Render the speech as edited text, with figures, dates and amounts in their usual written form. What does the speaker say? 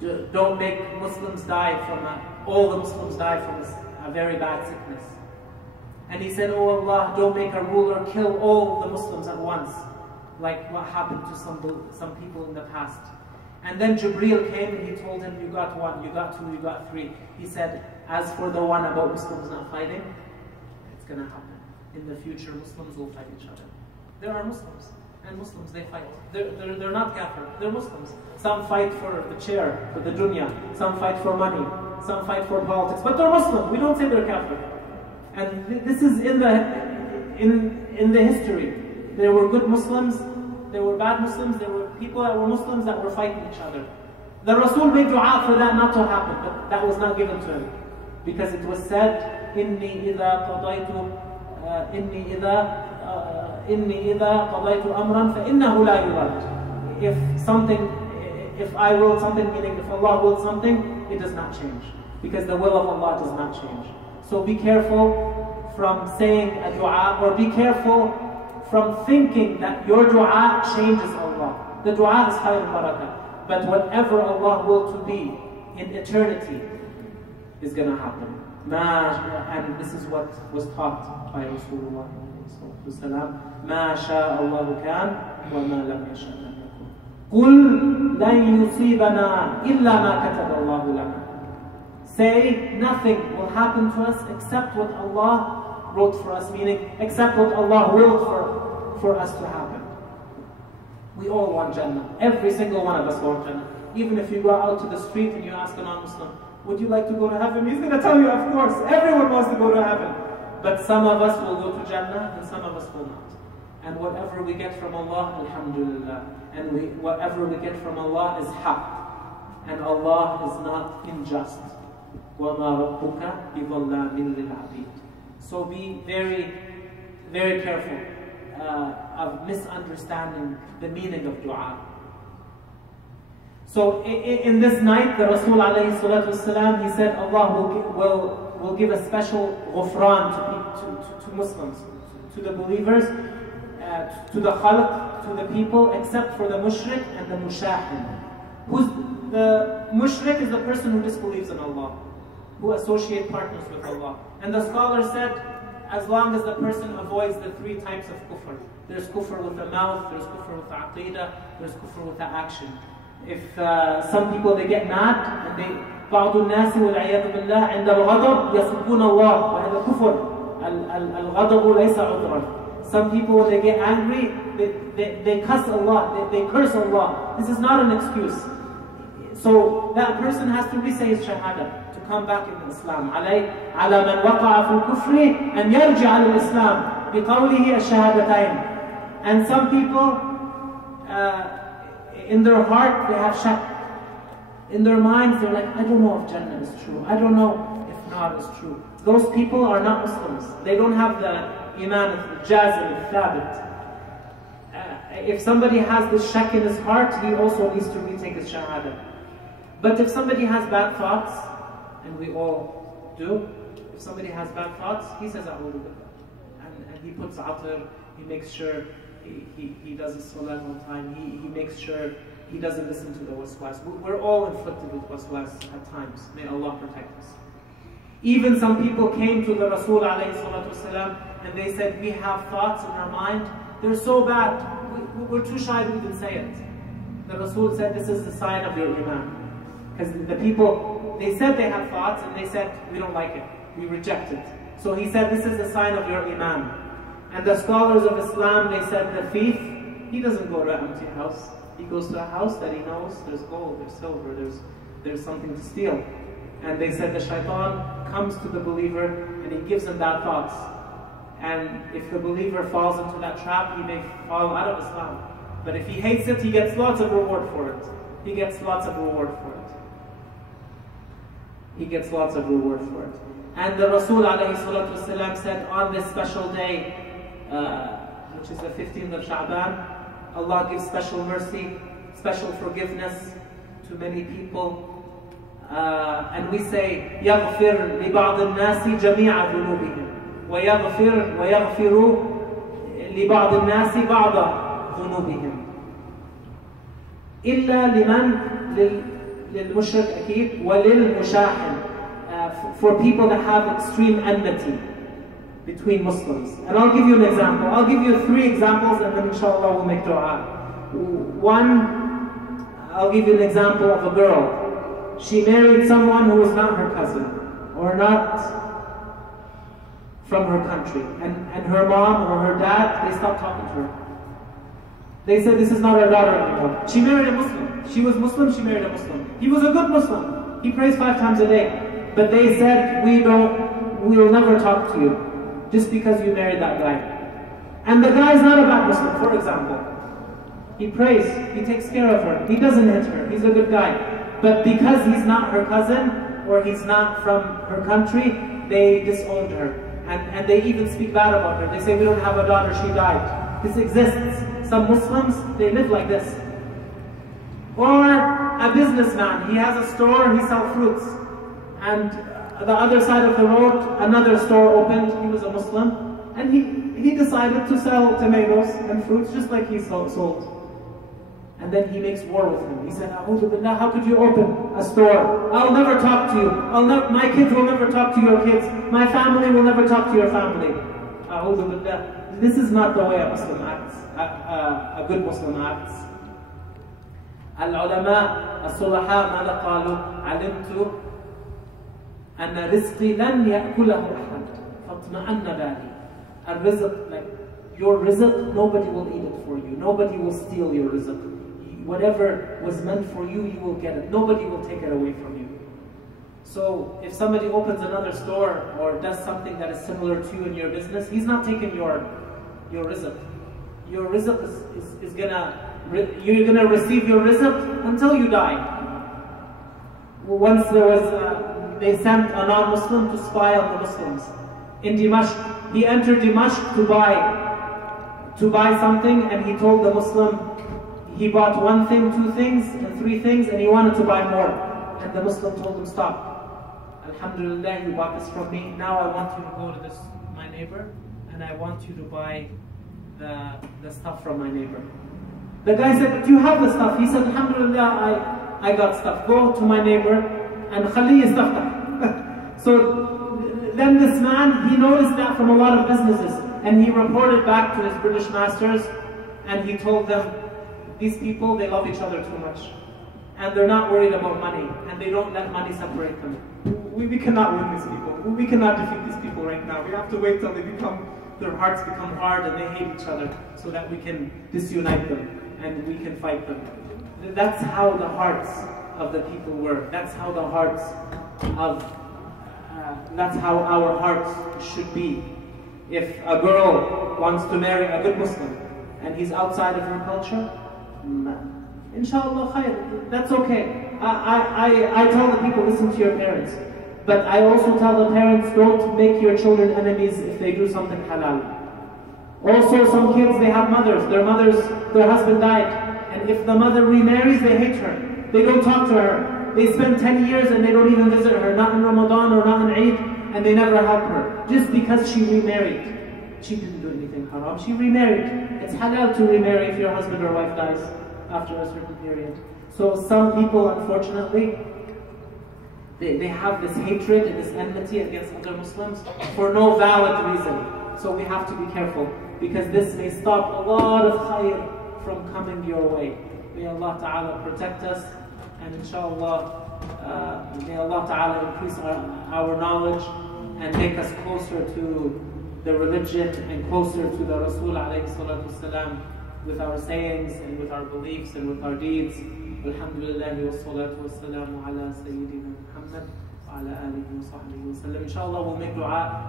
Don't make Muslims die from all the Muslims die from a very bad sickness. And he said, oh Allah, don't make a ruler kill all the Muslims at once, like what happened to some people in the past. And then Jibreel came and he told him, you got one, you got two, you got three. He said, as for the one about Muslims not fighting, it's going to happen. In the future, Muslims will fight each other. There are Muslims, and Muslims, they fight. They're not kafir, they're Muslims. Some fight for the chair, for the dunya. Some fight for money. Some fight for politics. But they're Muslim. We don't say they're kafir. And this is in the history. There were good Muslims, there were bad Muslims, there were people that were Muslims that were fighting each other. The Rasul made dua for that not to happen, but that was not given to him. Because it was said, إِنِّي إِذَا قَضَيْتُ أَمْرًا فَإِنَّهُ لَا يُرَدْ. If I willed something, meaning if Allah willed something, it does not change. Because the will of Allah does not change. So be careful from saying a dua, or be careful from thinking that your dua changes Allah. The dua is khayr barakah. But whatever Allah will to be in eternity is going to happen. And this is what was taught by Rasulullah. مَا شَاءَ اللَّهُ كَانَ وَمَا لَمْ يَشَاء لَمْ يَكُنْ قُلْ لَنْ يُصِيبَنَا إِلَّا مَا كَتَبَ اللَّهُ لَنَا. Say, nothing will happen to us except what Allah wrote for us, meaning except what Allah willed for us to happen. We all want Jannah. Every single one of us want Jannah. Even if you go out to the street and you ask a non-Muslim, would you like to go to heaven? He's going to tell you, of course. Everyone wants to go to heaven. But some of us will go to Jannah and some of us will not. And whatever we get from Allah, alhamdulillah. And whatever we get from Allah is haqq. And Allah is not unjust. وَمَا رَبُّكَ بِظَلَّامٍ لِلْعَبِيدِ. So be very, very careful of misunderstanding the meaning of dua. So in this night, the Rasul alayhi salatu wasalam, he said Allah will give a special ghufran to Muslims, to the believers, to the khalq, to the people, except for the mushrik and the mushahin. The mushrik is the person who disbelieves in Allah, who associate partners with Allah. And the scholar said, as long as the person avoids the three types of kufr. There's kufr with the mouth, there's kufr with the aqidah, there's kufr with the action. If some people, they get mad, and they بعض الناس والعياذ بالله عند الغضب يسبون الله وهذا كفر. الغضب ليس عذرا. Some people, when they get angry, they cuss Allah, they curse Allah. This is not an excuse. So that person has to re-say his shahada to come back in Islam. على من وقع في الكفر أن يرجع للإسلام بقوله الشهادتين. And some people, in their heart, they have shak. In their minds, they're like, I don't know if Jannah is true. I don't know if not is true. Those people are not Muslims. They don't have the iman, the jazm, the thabit. If somebody has this shak in his heart, he also needs to retake his shahada. But if somebody has bad thoughts, and we all do, if somebody has bad thoughts, he says, A'udhu Billah. And he puts atir, he makes sure he does his salat on time, he makes sure he doesn't listen to the waswas. We're all inflicted with waswas at times. May Allah protect us. Even some people came to the Rasul ﷺ and they said, we have thoughts in our mind, they're so bad, we're too shy to even say it. The Rasul said, this is the sign of your iman. Because the people, they said they have thoughts and they said, we don't like it, we reject it. So he said, this is the sign of your iman. And the scholars of Islam, they said the thief, he doesn't go to an empty house. He goes to a house that he knows there's gold, there's silver, there's something to steal. And they said the shaitan comes to the believer and he gives him bad thoughts. And if the believer falls into that trap, he may fall out of Islam. But if he hates it, he gets lots of reward for it. He gets lots of reward for it. He gets lots of reward for it. And the Rasul ﷺ said on this special day, which is the 15th of Shaaban, Allah gives special mercy, special forgiveness to many people. And we say, يغفر لبعض الناس جميع ذنوبهم ويغفر لبعض الناس بعض ذنوبهم إلا للمشرك أكيد وللمشاحن, for people that have extreme enmity between Muslims. And I'll give you an example. I'll give you 3 examples and then inshallah we'll make dua. One, I'll give you an example of a girl. She married someone who was not her cousin or not from her country. And her mom or her dad, they stopped talking to her. They said, this is not our daughter anymore. She married a Muslim. She was Muslim, she married a Muslim. He was a good Muslim. He prays 5 times a day. But they said, we will never talk to you just because you married that guy. And the guy is not a bad Muslim, for example. He prays, he takes care of her, he doesn't hit her, he's a good guy. But because he's not her cousin, or he's not from her country, they disowned her. And they even speak bad about her. They say, we don't have a daughter, she died. This exists. Some Muslims, they live like this. Or a businessman, he has a store, he sells fruits. And the other side of the road, another store opened, he was a Muslim. And he decided to sell tomatoes and fruits just like he sold. And then he makes war with him. He said, A'udhu Billah, how could you open a store? I'll never talk to you. My kids will never talk to your kids. My family will never talk to your family. A'udhu Billah. This is not the way a Muslim acts, a good Muslim acts. العلماء الصلحاء ماذا قالوا؟ علمت أن رزقي لن يأكله أحد فاطمأن بالي. الرزق, like your rizq, nobody will eat it for you. Nobody will steal your rizq. Whatever was meant for you, you will get it. Nobody will take it away from you. So if somebody opens another store or does something that is similar to you in your business, he's not taking your rizq. Your rizq is you're gonna receive your rizq until you die. Once there was, they sent a non-Muslim to spy on the Muslims in Dimashq. He entered Dimashq to buy something, and he told the Muslim, he bought 1 thing, 2 things, and 3 things, and he wanted to buy more. And the Muslim told him, stop. Alhamdulillah, you bought this from me. Now I want you to go to my neighbor, and I want you to buy the stuff from my neighbor. The guy said, do you have the stuff? He said, Alhamdulillah, I got stuff. Go to my neighbor and khali stuff. So then this man, he noticed that from a lot of businesses, and he reported back to his British masters, and he told them, these people, they love each other too much. And they're not worried about money, and they don't let money separate them. We cannot win these people. We cannot defeat these people right now. We have to wait till their hearts become hard and they hate each other, so that we can disunite them and we can fight them. That's how the hearts of the people were. That's how the hearts that's how our hearts should be. If a girl wants to marry a good Muslim and he's outside of her culture, inshallah khair, that's okay. I tell the people, listen to your parents. But I also tell the parents, don't make your children enemies if they do something halal. Also, some kids, they have mothers. Their husband died. And if the mother remarries, they hate her. They don't talk to her. They spend 10 years and they don't even visit her, not in Ramadan or not in Eid, and they never help her. Just because she remarried. She didn't do anything haram, she remarried. It's halal to remarry if your husband or wife dies after a certain period. So some people, unfortunately, they have this hatred and this enmity against other Muslims for no valid reason. So we have to be careful, because this may stop a lot of khair from coming your way. May Allah Ta'ala protect us, and inshallah, may Allah Ta'ala increase our knowledge and make us closer to the religion and closer to the Rasul alayhi salatu wasalam, with our sayings and with our beliefs and with our deeds. Alhamdulillah wa salatu wa salamu ala Sayyidina Muhammad wa ala alihi wa sahbihi wa sallam. Inshallah, we'll make dua.